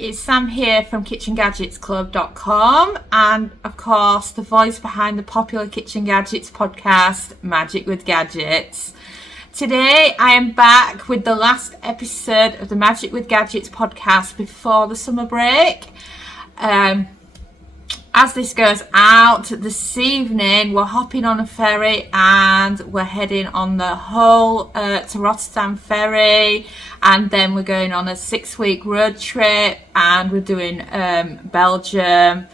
it's Sam here from kitchengadgetsclub.com and of course the voice behind the popular Kitchen Gadgets podcast, Magic with Gadgets. Today I am back with the last episode of the Magic with Gadgets podcast before the summer break. As this goes out this evening, we're hopping on a ferry and we're heading on the Hull to Rotterdam ferry, and then we're going on a 6-week road trip and we're doing Belgium,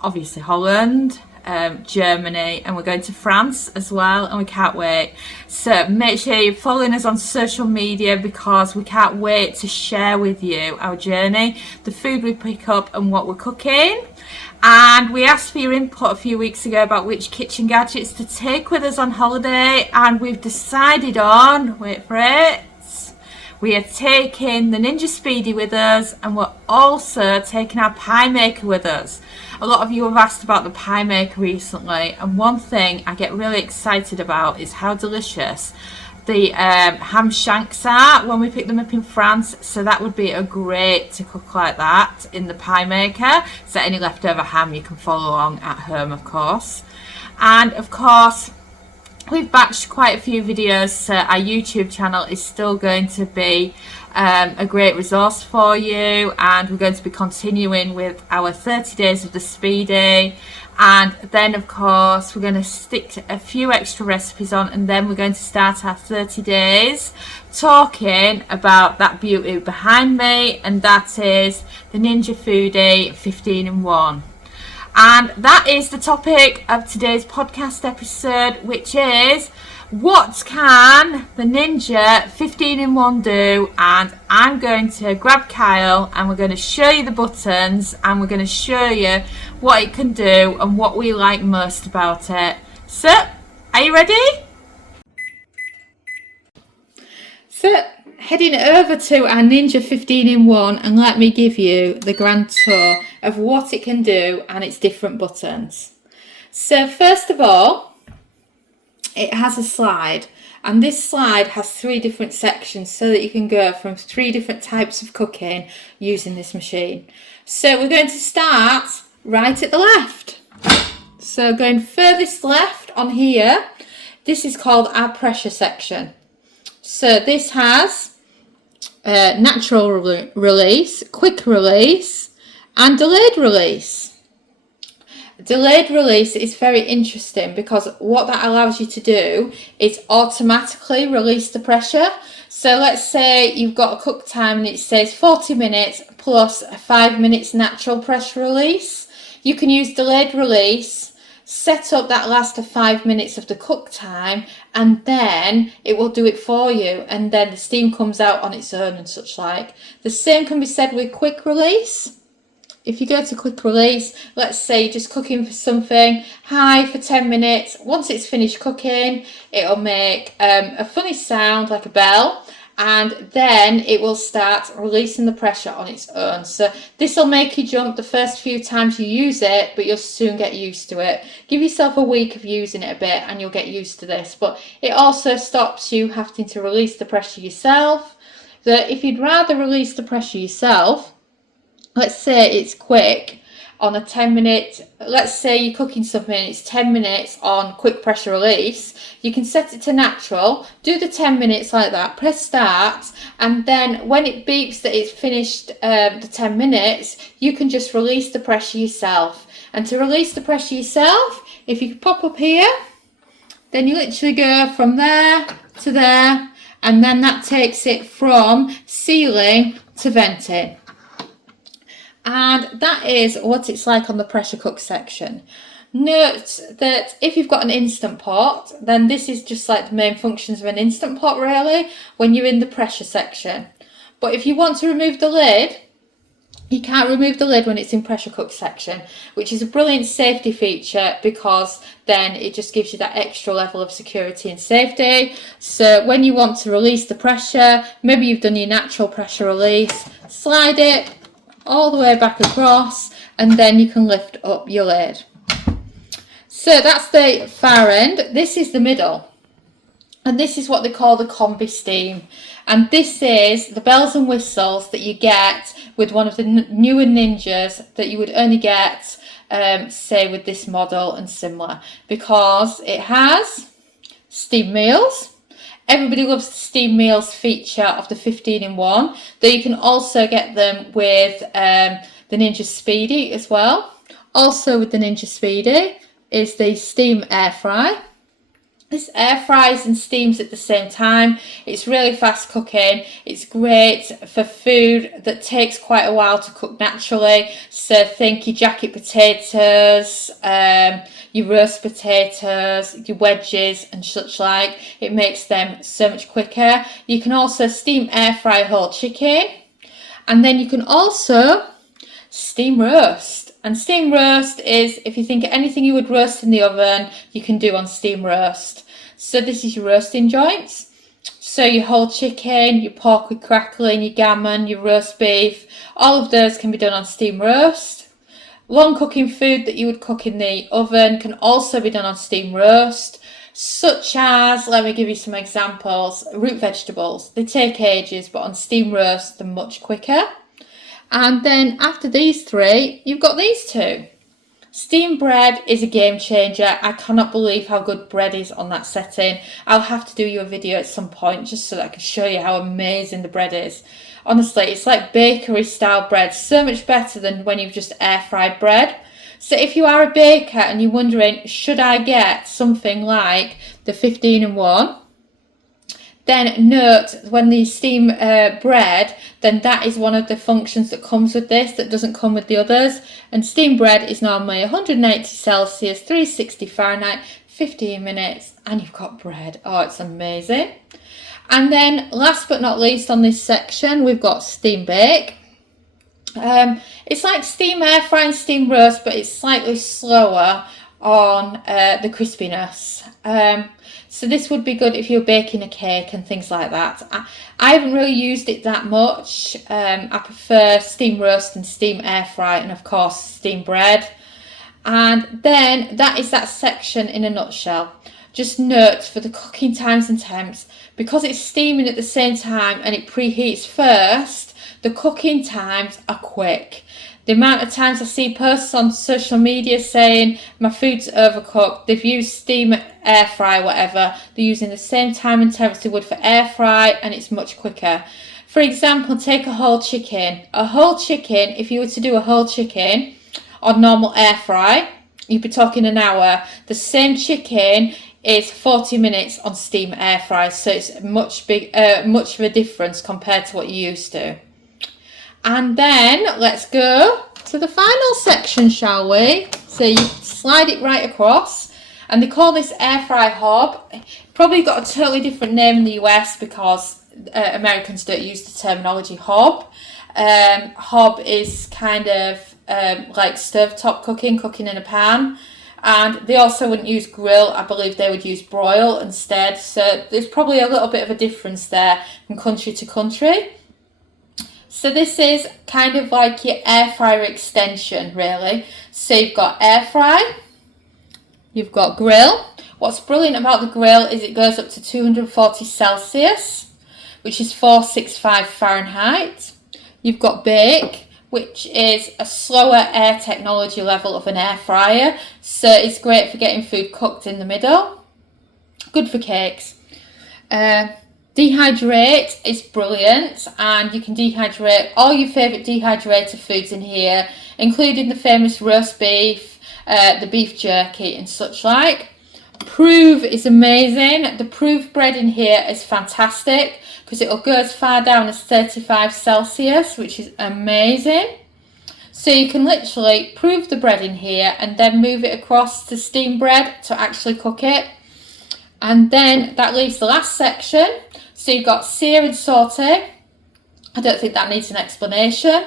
obviously Holland, Germany, and we're going to France as well, and we can't wait. So make sure you're following us on social media because we can't wait to share with you our journey, the food we pick up and what we're cooking. And we asked for your input a few weeks ago about which kitchen gadgets to take with us on holiday, and we've decided on, wait for it, we are taking the Ninja Speedy with us, and we're also taking our pie maker with us. A lot of you have asked about the pie maker recently, and one thing I get really excited about is how delicious the ham shanks are when we pick them up in France. So that would be a great to cook like that in the pie maker. So any leftover ham you can follow along at home, of course. And of course we've batched quite a few videos, so our YouTube channel is still going to be a great resource for you, and we're going to be continuing with our 30 days of the Speedy, and then of course we're going to stick to a few extra recipes on, and then we're going to start our 30 days talking about that beauty behind me, and that is the Ninja Foodi 15-in-1. And that is the topic of today's podcast episode, which is what can the Ninja 15-in-1 do? And I'm going to grab Kyle and we're going to show you the buttons, and we're going to show you what it can do and what we like most about it. So, are you ready? So, heading over to our Ninja 15-in-1, and let me give you the grand tour of what it can do and its different buttons. So first of all, it has a slide, and this slide has 3 different sections so that you can go from 3 different types of cooking using this machine. So we're going to start right at the left. So going furthest left on here, this is called our pressure section. So this has natural release, quick release, and delayed release. Delayed release is very interesting because what that allows you to do is automatically release the pressure. So let's say you've got a cook time and it says 40 minutes plus 5 minutes natural pressure release. You can use delayed release, set up that last 5 minutes of the cook time, and then it will do it for you, and then the steam comes out on its own and such like. The same can be said with quick release. If you go to quick release, let's say you're just cooking for something high for 10 minutes. Once it's finished cooking, it'll make a funny sound like a bell, and then it will start releasing the pressure on its own. So this will make you jump the first few times you use it, but you'll soon get used to it. Give yourself a week of using it a bit and you'll get used to this. But it also stops you having to release the pressure yourself. So if you'd rather release the pressure yourself, let's say it's quick on a 10-minute, let's say you're cooking something and it's 10 minutes on quick pressure release, you can set it to natural, do the 10 minutes like that, press start, and then when it beeps that it's finished the 10 minutes, you can just release the pressure yourself. And to release the pressure yourself, if you pop up here, then you literally go from there to there, and then that takes it from sealing to venting. And that is what it's like on the pressure cook section. Note that if you've got an Instant Pot, then this is just like the main functions of an Instant Pot really, when you're in the pressure section. But if you want to remove the lid, you can't remove the lid when it's in pressure cook section, which is a brilliant safety feature because then it just gives you that extra level of security and safety. So when you want to release the pressure, maybe you've done your natural pressure release, slide it all the way back across, and then you can lift up your lid. So that's the far end. This is the middle. And this is what they call the Combi steam. And this is the bells and whistles that you get with one of the newer Ninjas that you would only get, say, with this model and similar. Because it has steam meals. Everybody loves the steam meals feature of the 15-in-1. Though you can also get them with the Ninja Speedy as well. Also with the Ninja Speedy is the steam air fry. This air fries and steams at the same time. It's really fast cooking. It's great for food that takes quite a while to cook naturally. So think your jacket potatoes, your roast potatoes, your wedges and such like. It makes them so much quicker. You can also steam air fry whole chicken. And then you can also steam roast. And steam roast is, if you think of anything you would roast in the oven, you can do on steam roast. So this is your roasting joints. So your whole chicken, your pork with crackling, your gammon, your roast beef, all of those can be done on steam roast. Long cooking food that you would cook in the oven can also be done on steam roast, such as, let me give you some examples, root vegetables. They take ages, but on steam roast they're much quicker. And then after these three, you've got these two. Steamed bread is a game changer. I cannot believe how good bread is on that setting. I'll have to do you a video at some point just so that I can show you how amazing the bread is. Honestly, it's like bakery style bread. So much better than when you've just air fried bread. So if you are a baker and you're wondering, should I get something like the 15-in-1? Then note, when the steam bread, then that is one of the functions that comes with this that doesn't come with the others. And steam bread is normally 180 Celsius, 360 Fahrenheit, 15 minutes, and you've got bread. Oh, it's amazing. And then last but not least on this section, we've got steam bake. It's like steam air fry and steam roast, but it's slightly slower on the crispiness. So this would be good if you're baking a cake and things like that. I haven't really used it that much. I prefer steam roast and steam air fry, and of course steam bread. And then that is that section in a nutshell. Just note for the cooking times and temps, because it's steaming at the same time and it preheats first, the cooking times are quick. The amount of times I see posts on social media saying my food's overcooked, they've used steam, air fry, whatever, they're using the same time and temps they would for air fry, and it's much quicker. For example, take a whole chicken. A whole chicken, if you were to do a whole chicken on normal air fry, you'd be talking an hour. The same chicken is 40 minutes on steam air fry, so it's much of a difference compared to what you used to. And then let's go to the final section, shall we? So you slide it right across, and they call this air fry hob. Probably got a totally different name in the US because Americans don't use the terminology hob. Hob is kind of like stovetop cooking in a pan. And they also wouldn't use grill. I believe they would use broil instead. So there's probably a little bit of a difference there from country to country. So this is kind of like your air fryer extension, really. So you've got air fry, you've got grill. What's brilliant about the grill is it goes up to 240 Celsius, which is 465 Fahrenheit. You've got bake, which is a slower air technology level of an air fryer. So it's great for getting food cooked in the middle. Good for cakes. Dehydrate is brilliant, and you can dehydrate all your favourite dehydrator foods in here, including the famous roast beef, the beef jerky and such like. Prove is amazing. The proof bread in here is fantastic because it'll go as far down as 35 Celsius, which is amazing. So you can literally prove the bread in here and then move it across to steam bread to actually cook it. And then that leaves the last section. So you've got sear and saute. I don't think that needs an explanation.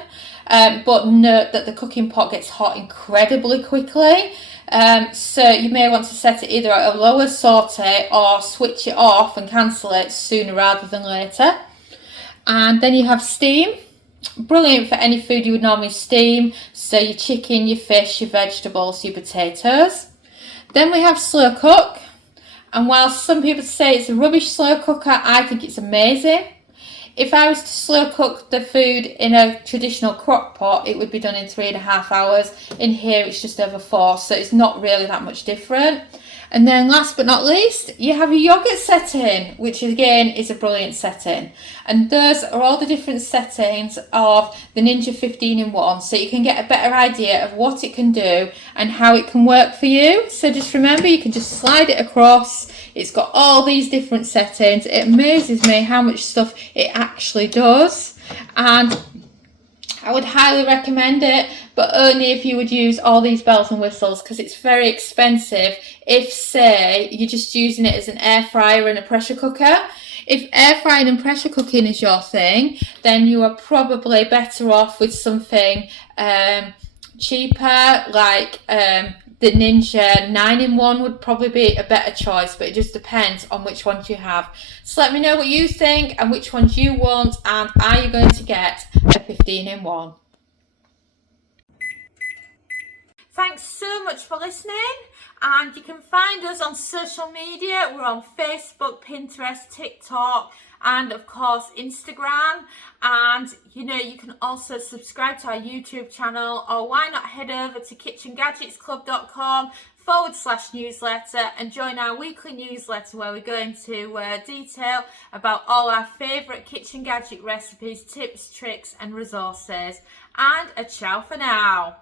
But note that the cooking pot gets hot incredibly quickly. So you may want to set it either at a lower saute or switch it off and cancel it sooner rather than later. And then you have steam. Brilliant for any food you would normally steam. So your chicken, your fish, your vegetables, your potatoes. Then we have slow cook. And while some people say it's a rubbish slow cooker, I think it's amazing. If I was to slow cook the food in a traditional crock pot, it would be done in 3.5 hours. In here, it's just over 4, so it's not really that much different. And then last but not least, you have your yogurt setting, which again is a brilliant setting. And those are all the different settings of the Ninja 15-in-1, so you can get a better idea of what it can do and how it can work for you. So just remember, you can just slide it across. It's got all these different settings. It amazes me how much stuff it actually does. And I would highly recommend it, but only if you would use all these bells and whistles, because it's very expensive if, say, you're just using it as an air fryer and a pressure cooker. If air frying and pressure cooking is your thing, then you are probably better off with something cheaper, like the Ninja 9-in-1 would probably be a better choice, but it just depends on which ones you have. So let me know what you think and which ones you want, and are you going to get a 15-in-1? Thanks so much for listening, and you can find us on social media. We're on Facebook, Pinterest, TikTok, and of course Instagram. And you can also subscribe to our YouTube channel, or why not head over to kitchengadgetsclub.com/newsletter and join our weekly newsletter, where we go into detail about all our favourite kitchen gadget recipes, tips, tricks and resources. And a ciao for now.